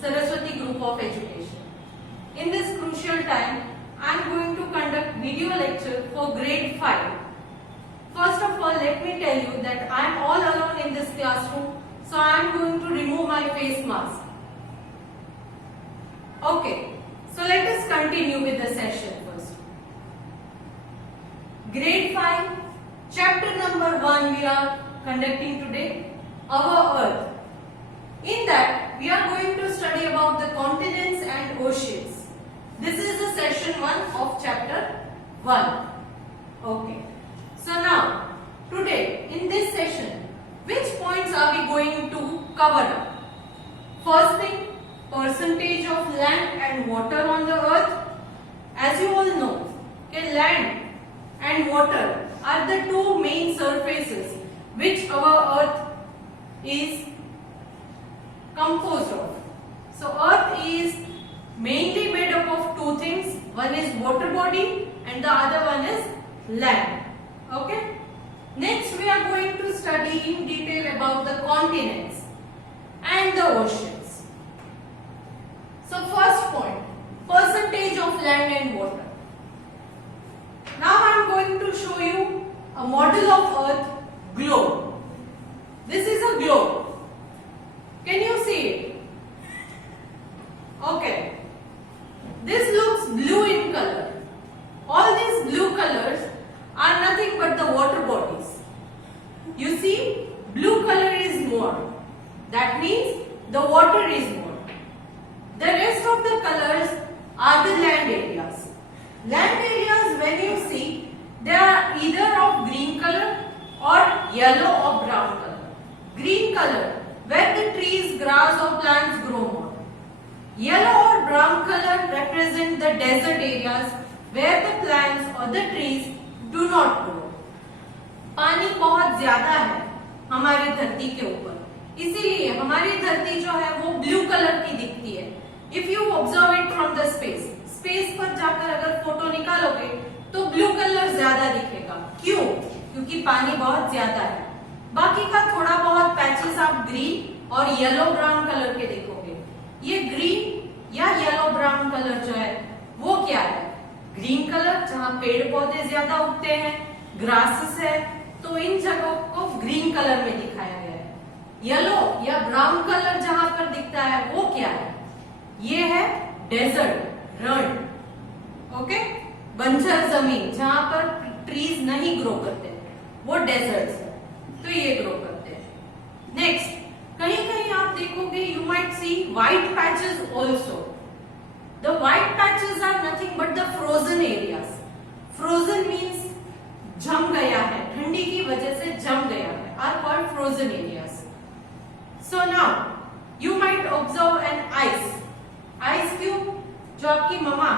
Saraswati Group of Education. In this crucial time, I am going to conduct video lecture for grade 5. First of all, let me tell you that I am all alone in this classroom, so I am going to remove my face mask. Okay, so let us continue with the session first. Grade 5, chapter number 1 we are conducting today, our Earth. In that, we are going to study about the continents and oceans. This is the session 1 of chapter 1. Okay. So now, today in this session, which points are we going to cover up? First thing, percentage of land and water on the earth. As you all know, land and water are the two main surfaces which our earth is composed of. So earth is mainly made up of two things. One is water body and the other one is land. Okay. Next we are going to study in detail about the continents and the oceans. So first point, percentage of land and water. Now I am going to show you a model of earth globe. This is a globe. Can you see it? Okay. This looks blue in color. All these blue colors are nothing but the water bodies. You see, blue color is more. That means the water is more. The rest of the colors are the land areas. Land areas, when you see, they are either of green color or yellow or brown color. Green color, where the trees, grass or plants grow more. Yellow or brown color represent the desert areas where the plants or the trees do not grow. पानी बहुत ज्यादा है हमारी धरती के ऊपर, इसीलिए हमारी धरती जो है वो ब्लू कलर की दिखती है. If you observe it from the space, space पर जाकर अगर फोटो निकालोगे तो ब्लू कलर ज्यादा दिखेगा. क्यों? क्योंकि पानी बहुत ज्यादा है. बाकी का थोड़ा बहुत पैचेस आप ग्रीन और येलो ब्राउन कलर के देखोगे. ये ग्रीन या येलो ब्राउन कलर जो है वो क्या है? ग्रीन कलर जहाँ पेड़ पौधे ज्यादा उगते हैं, ग्रासेस है, तो इन जगहों को ग्रीन कलर में दिखाया गया है. येलो या ब्राउन कलर जहाँ पर दिखता है वो क्या है? ये है डेजर्ट, रण. ओके, बंजर जमीन जहाँ पर ट्रीज नहीं ग्रो करते, वो डेजर्ट्स है, तो ये ग्रो करते हैं. नेक्स्ट, कहीं कहीं आप देखोगे you might see white patches also. The white patches are nothing but the frozen areas. Frozen means जम गया है, ठंडी की वजह से जम गया है, are called frozen areas. So now you might observe an ice. Ice cube जो आपकी मम्मा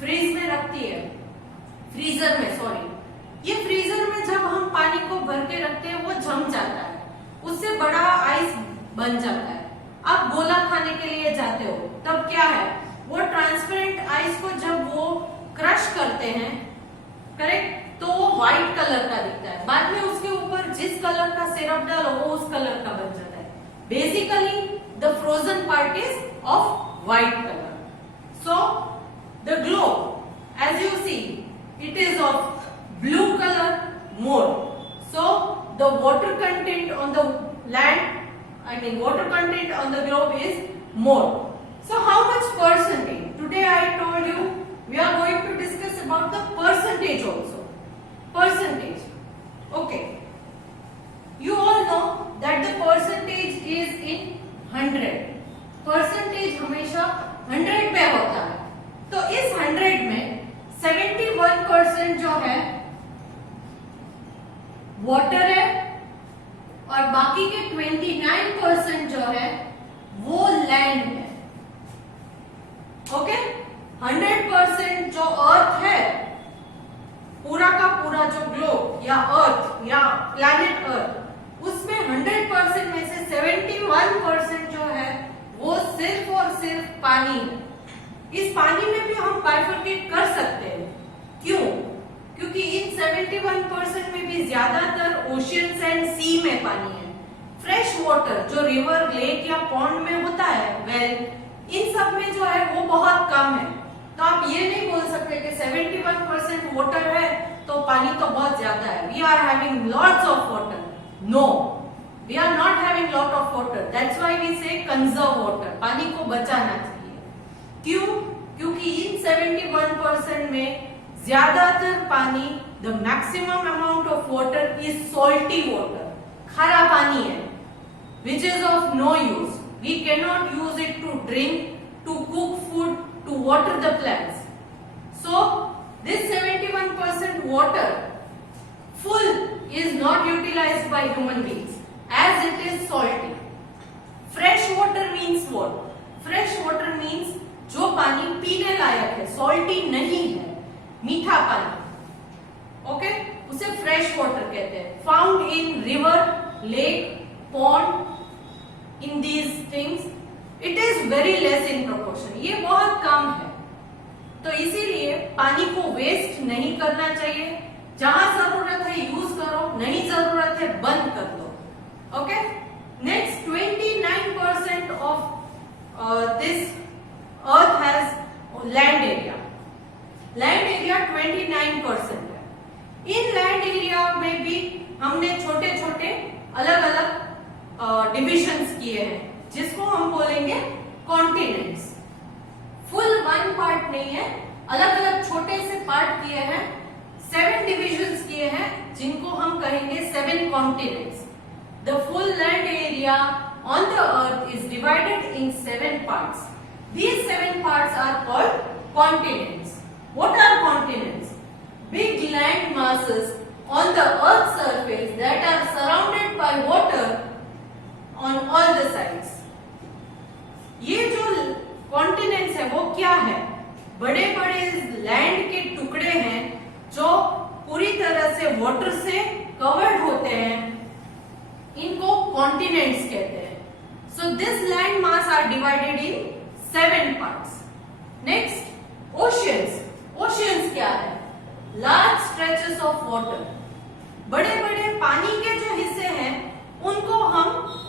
फ्रीज में रखती है, फ्रीजर में, सॉरी, ये फ्रीजर में जब हम पानी को भर के रखते हैं वो जम जाता है, उससे बड़ा आइस बन जाता है. आप गोला खाने के लिए जाते हो तब क्या है, वो ट्रांसपेरेंट आइस को जब वो क्रश करते हैं, करेक्ट, तो वो व्हाइट कलर का दिखता है. बाद में उसके ऊपर जिस कलर का सिरप डालो वो उस कलर का बन जाता है. Basically the frozen part is of white color. So the globe, as you see, it is of blue color more. So the water content on the land, water content on the globe is more. So how much percentage? Today I told you we are going to discuss about the percentage also. Percentage. Okay. You all know that the percentage is in 100. Percentage हमेशा 100 पे होता है. तो इस 100 में 71% जो है water है और बाकी के 29% जो है वो लैंड है. ओके, 100% जो अर्थ है, पूरा का पूरा जो ग्लोब या अर्थ या प्लैनेट अर्थ, उसमें 100% में से 71% जो है वो सिर्फ और सिर्फ पानी है. इस पानी में भी हम बाइफरकेट कर सकते हैं. क्यों? क्योंकि इन 71% में भी ज्यादातर ओशियंस एंड सी में पानी है. फ्रेश वाटर जो रिवर, लेक या पॉन्ड में होता है, वेल, सके कि 71% वाटर है तो पानी तो बहुत ज्यादा है, we are having lots of water. No, we are not having lot of water. That's why we say conserve water. पानी को बचाना चाहिए. क्यों? क्योंकि इन 71% में ज्यादातर पानी, the maximum amount of water is salty water. खारा पानी है, which is of no use. We cannot use it to drink, to cook food, to water the plants. So this 71% water full is not utilized by human beings as it is salty. Fresh water means what? Fresh water means जो पानी पीने लायक है, salty नहीं है, मीठा पानी, okay, उसे fresh water कहते हैं. Found in river, lake, pond, in these things it is very less in proportion. ये बहुत कम है. तो इसीलिए पानी को वेस्ट नहीं करना चाहिए. जहां जरूरत है यूज करो, नहीं जरूरत है बंद कर दो. Okay. Next, 29% of this earth has land area. Land area 29% है. इन लैंड एरिया में भी हमने छोटे छोटे अलग अलग डिविजन्स किए हैं, जिसको हम बोलेंगे कॉन्टिनेंट्स. फुल वन पार्ट नहीं है, अलग अलग छोटे से पार्ट किए हैं. 7 डिविजन्स किए हैं, जिनको हम कहेंगे 7 continents. The full land area on the earth is divided in 7 parts. These 7 parts are called continents. What are continents? Big land masses on the earth's surface that are surrounded by water on all the sides. ये जो continents है वो क्या है? बड़े बड़े land के टुकड़े हैं जो पूरी तरह से वाटर से कवर्ड होते हैं, इनको कॉन्टिनेंट्स कहते हैं. So this land mass are divided in 7 parts. Next, oceans. Oceans क्या है? Large stretches of water. बड़े बड़े पानी के जो हिस्से हैं उनको हम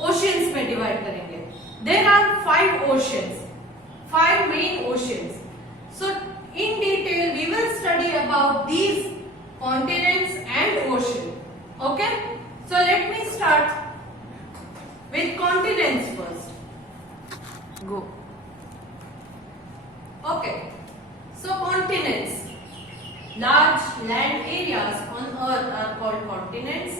ओशियंस में डिवाइड करेंगे. There are 5 oceans, 5 main oceans. So in detail we will study about these continents and ocean. Okay, so let me start with continents first. Go. Okay, so continents. Large land areas on earth are called continents.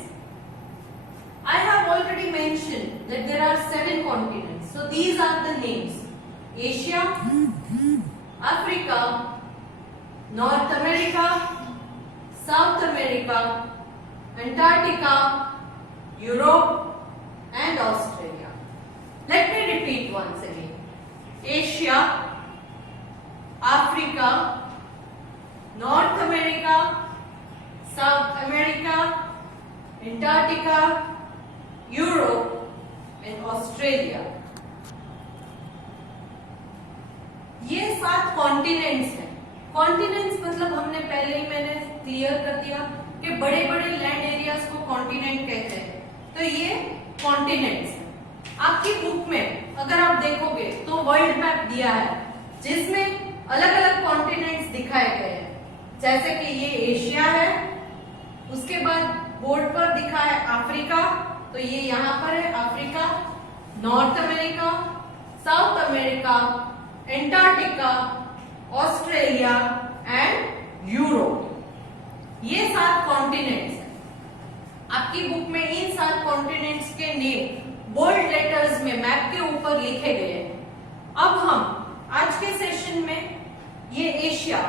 I have already mentioned that there are 7 continents. So these are the names: Asia, Africa, North America, South America, Antarctica, Europe and Australia. Let me repeat once again. Asia, Africa, North America, South America, Antarctica, Europe and Australia. ये 7 continents हैं. Continents मतलब हमने पहले ही मैंने clear कर दिया कि बड़े बड़े लैंड एरियाज को कॉन्टिनेंट कहते हैं. तो ये कॉन्टिनेंट्स हैं. आपकी बुक में अगर आप देखोगे तो वर्ल्ड मैप दिया है जिसमें अलग अलग कॉन्टिनेंट्स दिखाए गए हैं. जैसे कि ये एशिया है, उसके बाद बोर्ड पर दिखा है अफ्रीका, तो ये यहाँ पर है Africa, north America, south America, Antarctica, Australia and Europe. ये 7 कॉन्टिनेंट्स हैं. आपकी बुक में इन 7 कॉन्टिनेंट्स के नेम बोल्ड लेटर्स में मैप के ऊपर लिखे गए हैं. अब हम आज के सेशन में ये Asia,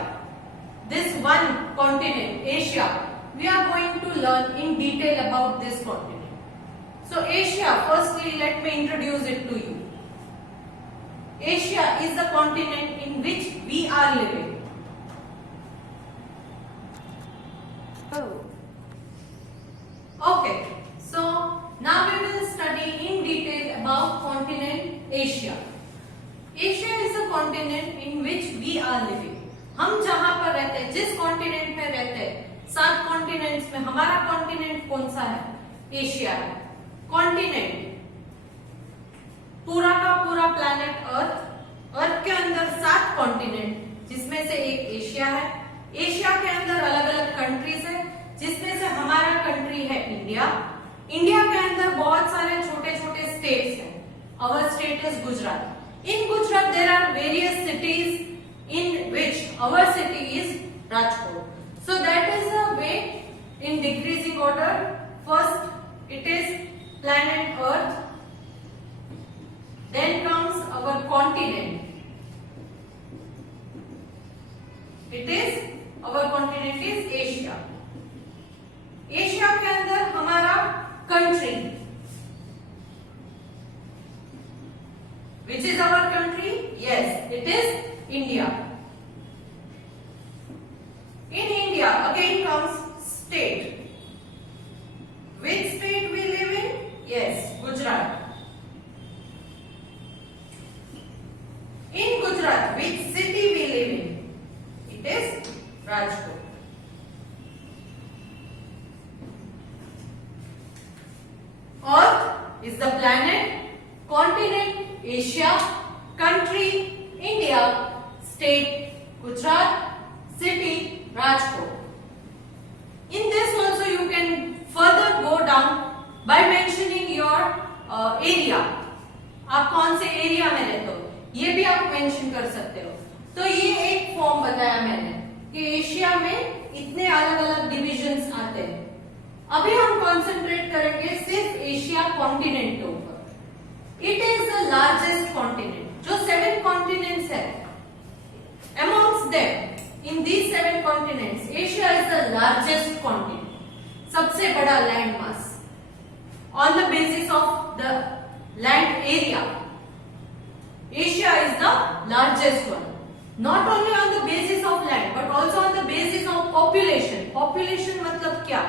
this one continent, Asia, we are going to learn in detail about this continent. So Asia, firstly let me introduce it to you. Asia is the continent in which we are living. Okay, so now we will study in detail about continent Asia. Asia is the continent in which we are living. हम जहां पर रहते हैं, जिस continent में रहते हैं, 7 continents में हमारा कॉन्टिनेंट कौन सा है? एशिया है. कॉन्टिनेंट पूरा का पूरा प्लैनेट अर्थ, अर्थ के अंदर 7 कॉन्टिनेंट, जिसमें से एक एशिया है। एशिया के अंदर अलग अलग कंट्रीज है, जिसमें से हमारा कंट्री है इंडिया। इंडिया के अंदर बहुत सारे छोटे छोटे स्टेट्स हैं। Our state is Gujarat. In Gujarat there are various cities in which our city is Rajkot. So that is the way in decreasing order. First it is planet Earth, then comes our continent. Our continent is Asia. Asia के अंदर हमारा country, which is our country? Yes, it is India. In India again comes state. Which state we live in? Yes, Gujarat. In Gujarat, which city we live in? It is Rajkot. Earth is the planet, continent Asia, country India, state Gujarat, city Rajkot. In this also you can further go down by mentioning your area. आप कौन से area में रहते हो ये भी आप mention कर सकते हो। तो ये एक फॉर्म बताया मैंने कि एशिया में इतने अलग अलग डिविजन्स आते हैं। अभी हम कंसंट्रेट करेंगे सिर्फ एशिया कॉन्टिनेंट के ऊपर। It is the largest continent. जो 7 कॉन्टिनेंट्स है, amongst them in these 7 continents Asia is the largest continent, सबसे बड़ा land mass. on the basis of the land area, Asia is the largest one, not only on the basis of land but also on the basis of population. population मतलब क्या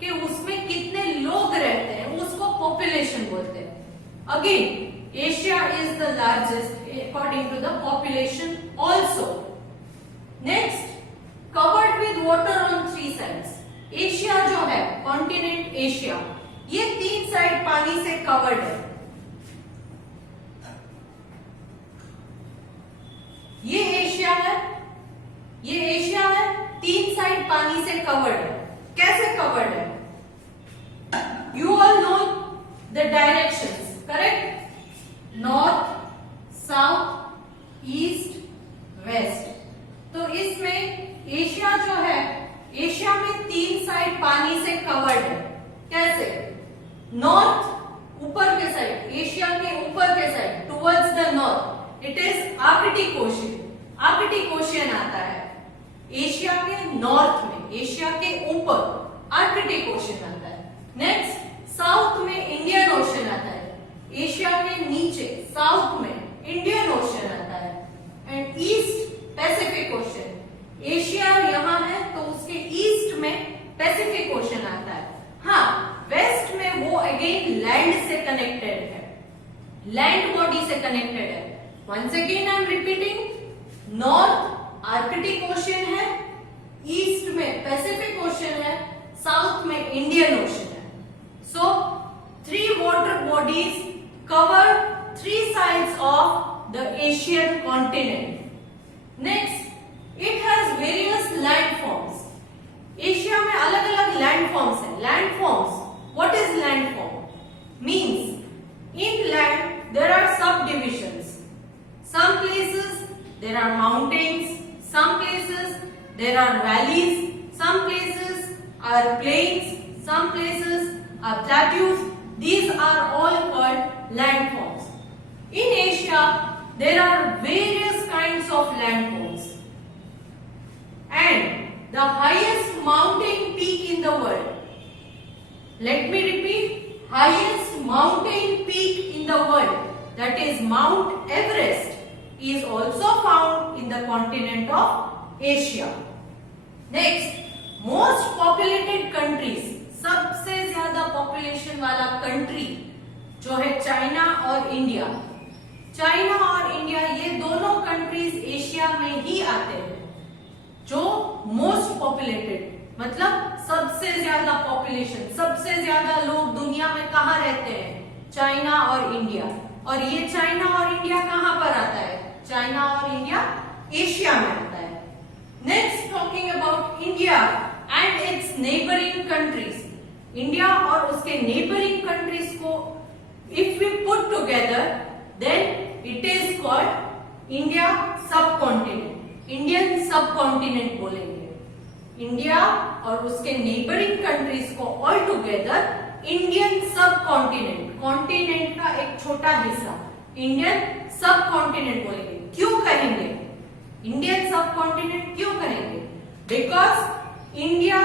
कि उसमें कितने लोग रहते हैं उसको पॉपुलेशन बोलते हैं। Again Asia is the largest according to the population also. Next, covered with water on 3 sides. Asia जो है कॉन्टिनेंट एशिया, ये 3 साइड पानी से कवर्ड है। ये एशिया है, ये एशिया है, 3 साइड पानी से कवर्ड है। कैसे कवर्ड है? You all know the directions, correct? North, South, East, West. तो इसमें एशिया जो है, एशिया में 3 साइड पानी से कवर्ड है। कैसे? नॉर्थ ऊपर के साइड, एशिया के ऊपर के side towards the north it is Arctic ocean. Arctic ocean आता है एशिया के नॉर्थ में, एशिया के ऊपर आर्कटिक ओशियन आता है। नेक्स्ट, साउथ में इंडियन ओशन आता है। एशिया के नीचे साउथ में इंडियन ओशन आता है। And east Pacific ocean. Asia यहाँ है तो उसके ईस्ट में पैसिफिक ओशन आता है। हाँ, वेस्ट में वो अगेन लैंड से कनेक्टेड है, लैंड बॉडी से कनेक्टेड है। Once again I am repeating, north Arctic ocean है, ईस्ट में पैसिफिक ओशन है, साउथ में इंडियन ओशन है। So 3 water bodies cover 3 sides of the Asian continent. Next, it has various landforms. Asia में अलग अलग लैंडफॉर्म्स हैं। Landforms, what is landform? Means in land there are subdivisions. Some places there are mountains, some places there are valleys, some places are plains, some places are plateaus. These are all called landforms. In Asia, there are various kinds of landforms, and the highest mountain peak in the world. Let me repeat: highest mountain peak in the world, that is Mount Everest, is also found in the continent of Asia. Next, most populated countries. सबसे ज्यादा population वाला country जो है China और India. China और India ये दोनों countries Asia में ही आते हैं। जो मोस्ट पॉपुलेटेड मतलब सबसे ज्यादा पॉपुलेशन, सबसे ज्यादा लोग दुनिया में कहाँ रहते हैं? चाइना और इंडिया। और ये चाइना और इंडिया कहाँ पर आता है? चाइना और इंडिया एशिया में आता है। इंडिया और उसके नेबरिंग कंट्रीज को if we put together then it is called India subcontinent, Indian subcontinent बोलेंगे। इंडिया और उसके नेबरिंग कंट्रीज को all together Indian subcontinent, continent का एक छोटा हिस्सा इंडियन सब कॉन्टिनेंट बोलेंगे। क्यों कहेंगे इंडियन सब कॉन्टिनेंट, क्यों कहेंगे? Because India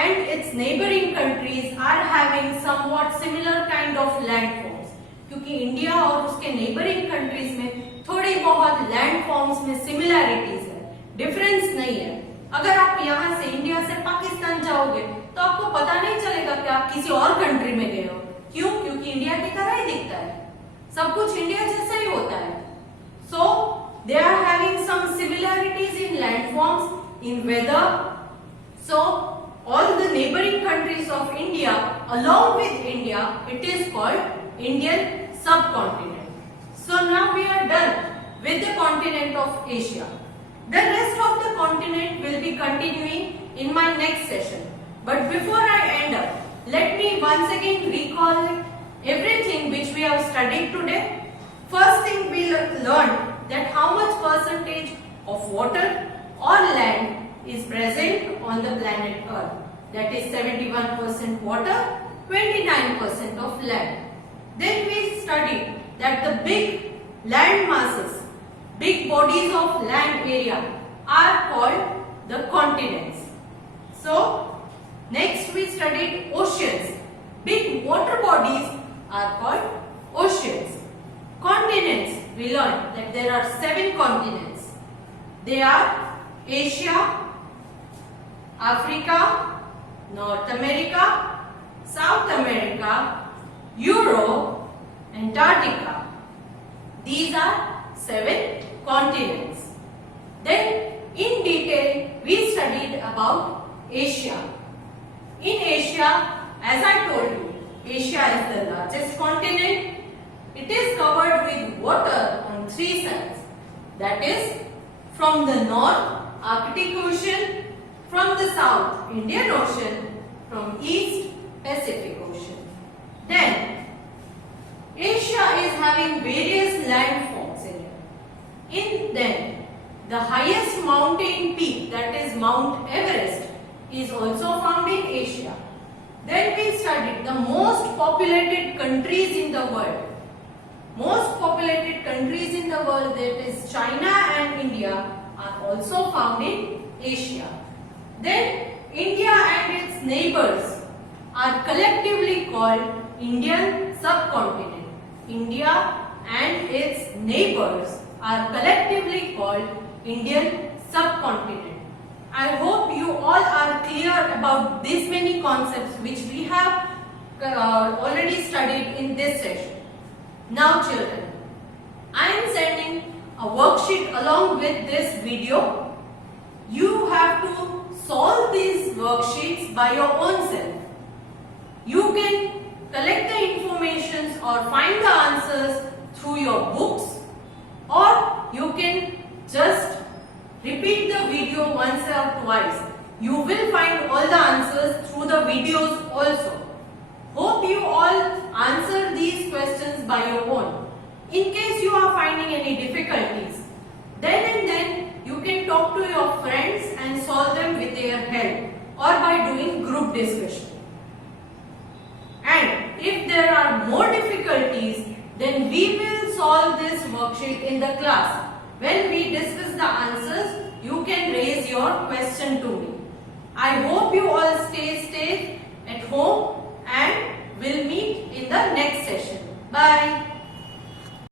and its neighboring countries are having somewhat similar kind of landforms, क्योंकि इंडिया और उसके neighboring countries में थोड़ी बहुत landforms में similarities है, difference नहीं है। अगर आप यहाँ से इंडिया से पाकिस्तान जाओगे तो आपको पता नहीं चलेगा कि आप किसी और कंट्री में गए हो। क्यों? क्योंकि इंडिया की तरह ही दिखता है, सब कुछ इंडिया जैसा ही होता है। So they are having some similarities in landforms, in weather. So all the neighboring countries of India, along with India, it is called Indian subcontinent. So now we are done with the continent of Asia. The rest of the continent will be continuing in my next session. But before I end up, let me once again recall everything which we have studied today. First thing we learned that how much percentage of water or land is present on the planet Earth. That is 71% water, 29% of land. Then we studied that the big land masses, big bodies of land area are called the continents. So next we studied oceans. Big water bodies are called oceans. Continents, we learned that there are 7 continents. They are Asia, Africa, North America, South America, Europe, Antarctica. These are 7 continents. Then in detail we studied about Asia. In Asia, as I told you, Asia is the largest continent. It is covered with water on 3 sides. That is from the north, Arctic Ocean, from the south, Indian Ocean, from east, Pacific Ocean. Then Asia is having various landforms in it. In them, the highest mountain peak, that is Mount Everest, is also found in Asia. Then we studied the most populated countries in the world. Most populated countries in the world, that is China and India, are also found in Asia. Then India and its neighbors are collectively called Indian subcontinent. India and its neighbors are collectively called Indian subcontinent. I hope you all are clear about these many concepts which we have already studied in this session. Now children, I am sending a worksheet along with this video. You have to solve these worksheets by your own self. You can collect the informations or find the answers through your books, or you can just repeat the video once or twice. You will find all the answers through the videos also. Hope you all answer these questions by your own. In case you are finding any difficulties, then and then you can talk to your friends and solve them with their help or by doing group discussion. And if there are more difficulties, then we will solve this worksheet in the class. When we discuss the answers, you can raise your question to me. I hope you all stay safe at home and will meet in the next session. Bye.